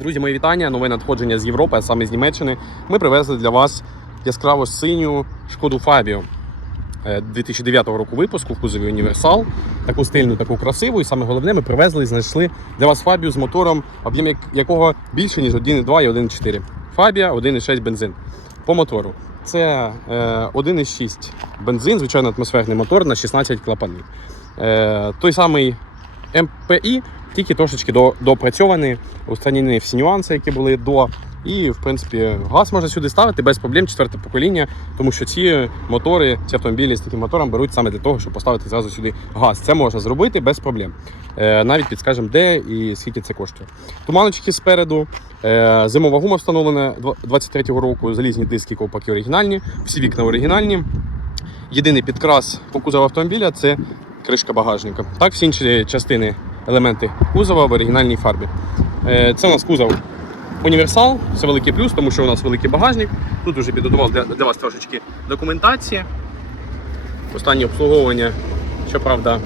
Друзі, мої вітання. Нове надходження з Європи, а саме з Німеччини. Ми привезли для вас яскраво синю шкоду Фабіо 2009 року випуску в кузові Універсал. Таку стильну, таку красиву. І саме головне, ми привезли і знайшли для вас Фабію з мотором, об'єм якого більше, ніж 1,2 і 1,4. Фабія 1,6 бензин по мотору. Це е, 1,6 бензин, звичайно, атмосферний мотор на 16 клапанів. Е, той самий МПІ, тільки трошечки до, допрацьований, устранені всі нюанси, які були до. І, в принципі, газ можна сюди ставити без проблем, четверте покоління, тому що ці мотори, ці автомобілі з таким мотором беруть саме для того, щоб поставити зразу сюди газ. Це можна зробити без проблем. Е, навіть підскажемо, де і скільки це коштує. Туманочки спереду, е, зимова гума встановлена 23-го року, залізні диски, ковпаки оригінальні, всі вікна оригінальні. Єдиний підкрас по кузову автомобіля це кришка багажника. Так, всі інші частини, елементи кузова в оригінальній фарбі. Е, Це у нас кузов універсал, це великий плюс, тому що у нас великий багажник. Тут вже підготував для, для вас трошечки документації. Останнє обслуговування, щоправда,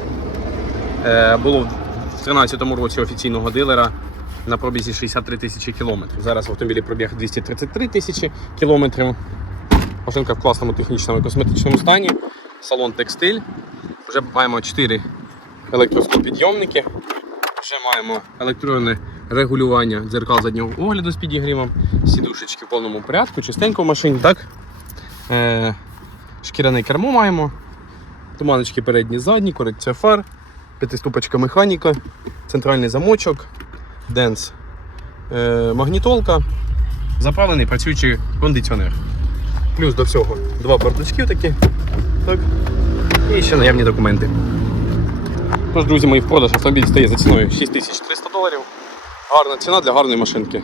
е, було в 2013 році офіційного дилера на пробізі 63 тисячі кілометрів. Зараз в автомобілі пробіг 233 тисячі кілометрів. Машинка в класному технічному і косметичному стані. Салон текстиль. Вже маємо 4 електроскопідйомники. Вже маємо електронне регулювання дзеркал заднього огляду з підігрівом, сідушечки в повному порядку, чистенько в машині, так? Е, шкіряне кермо маємо. Туманочки передні, задні, корекція фар, п'ятиступочка механіка, центральний замочок, денс, е, магнітолка, заправлений працюючий кондиціонер. Плюс до всього два бардачки такі. Так. І ще наявні документи. Тож, друзі, мої в продаж автомобіль стає за ціною 6300 доларів. Гарна ціна для гарної машинки.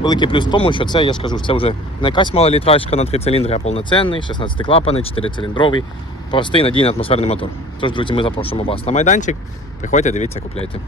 Великий плюс в тому, що це, я ж кажу, це вже не якась мала літражка на 3 циліндри, а повноцінний, 16 клапаний, 4-циліндровий, простий надійний атмосферний мотор. Тож, друзі, ми запрошуємо вас на майданчик. Приходьте, дивіться, купляйте.